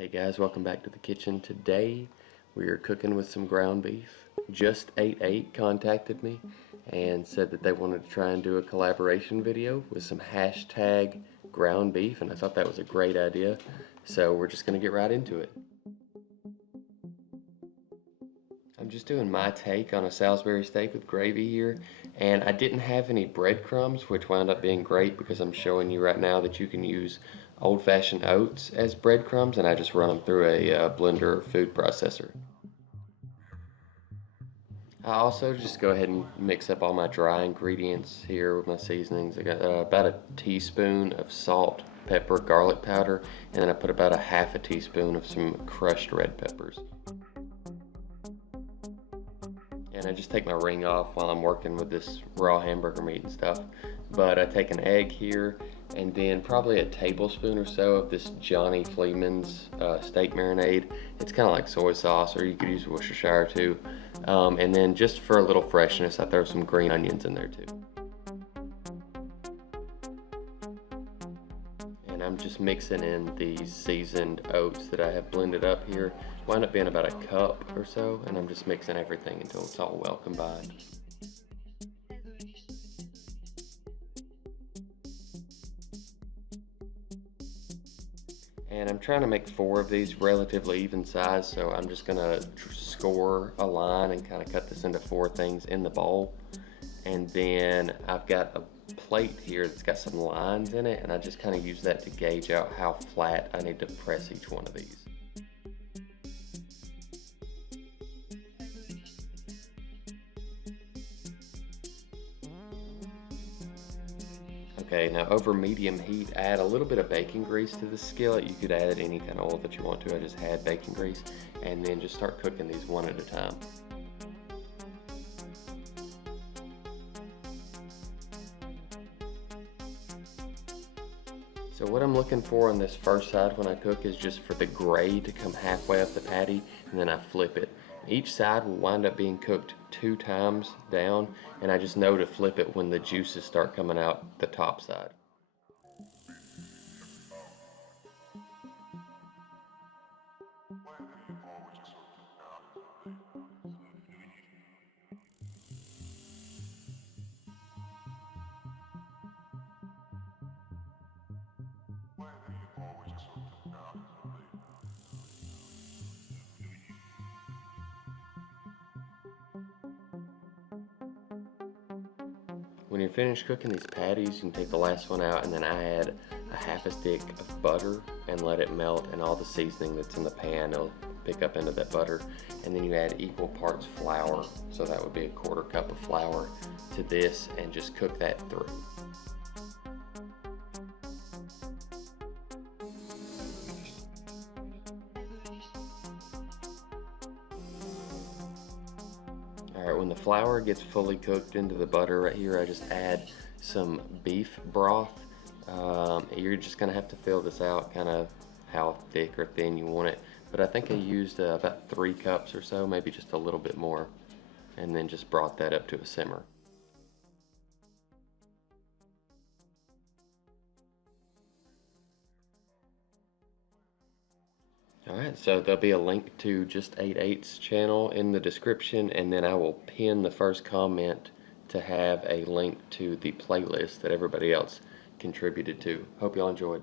Hey guys, welcome back to the kitchen. Today we are cooking with some ground beef. Just 88 contacted me and said that they wanted to try and do a collaboration video with some hashtag ground beef, and I thought that was a great idea. So we're just going to get right into it. I'm just doing my take on a Salisbury steak with gravy here, and I didn't have any breadcrumbs, which wound up being great because I'm showing you right now that you can use old-fashioned oats as breadcrumbs, and I just run them through a blender or food processor. I also just go ahead and mix up all my dry ingredients here with my seasonings. I got about a teaspoon of salt, pepper, garlic powder, and then I put about a half a teaspoon of some crushed red peppers. And I just take my ring off while I'm working with this raw hamburger meat and stuff. But I take an egg here, and then probably a tablespoon or so of this Johnny Fleeman's steak marinade. It's kind of like soy sauce, or you could use Worcestershire too. And then just for a little freshness, I throw some green onions in there too. And I'm just mixing in these seasoned oats that I have blended up here. Wind up being about a cup or so, and I'm just mixing everything until it's all well combined. And I'm trying to make 4 of these relatively even size, so I'm just gonna score a line and kind of cut this into 4 things in the bowl. And then I've got a plate here that's got some lines in it, and I just kind of use that to gauge out how flat I need to press each one of these. Okay, now over medium heat, add a little bit of bacon grease to the skillet. You could add any kind of oil that you want to. I just had bacon grease, and then just start cooking these one at a time. So what I'm looking for on this first side when I cook is just for the gray to come halfway up the patty, and then I flip it. Each side will wind up being cooked 2 times down, and I just know to flip it when the juices start coming out the top side. When you're finished cooking these patties, you can take the last one out, and then I add a half a stick of butter and let it melt, and all the seasoning that's in the pan will pick up into that butter. And then you add equal parts flour, so that would be a 1/4 cup of flour to this, and just cook that through. Alright, when the flour gets fully cooked into the butter right here, I just add some beef broth. You're just going to have to fill this out kind of how thick or thin you want it. But I think I used about 3 cups or so, maybe just a little bit more. And then just brought that up to a simmer. Alright, so there'll be a link to Just 88's channel in the description, and then I will pin the first comment to have a link to the playlist that everybody else contributed to. Hope y'all enjoyed.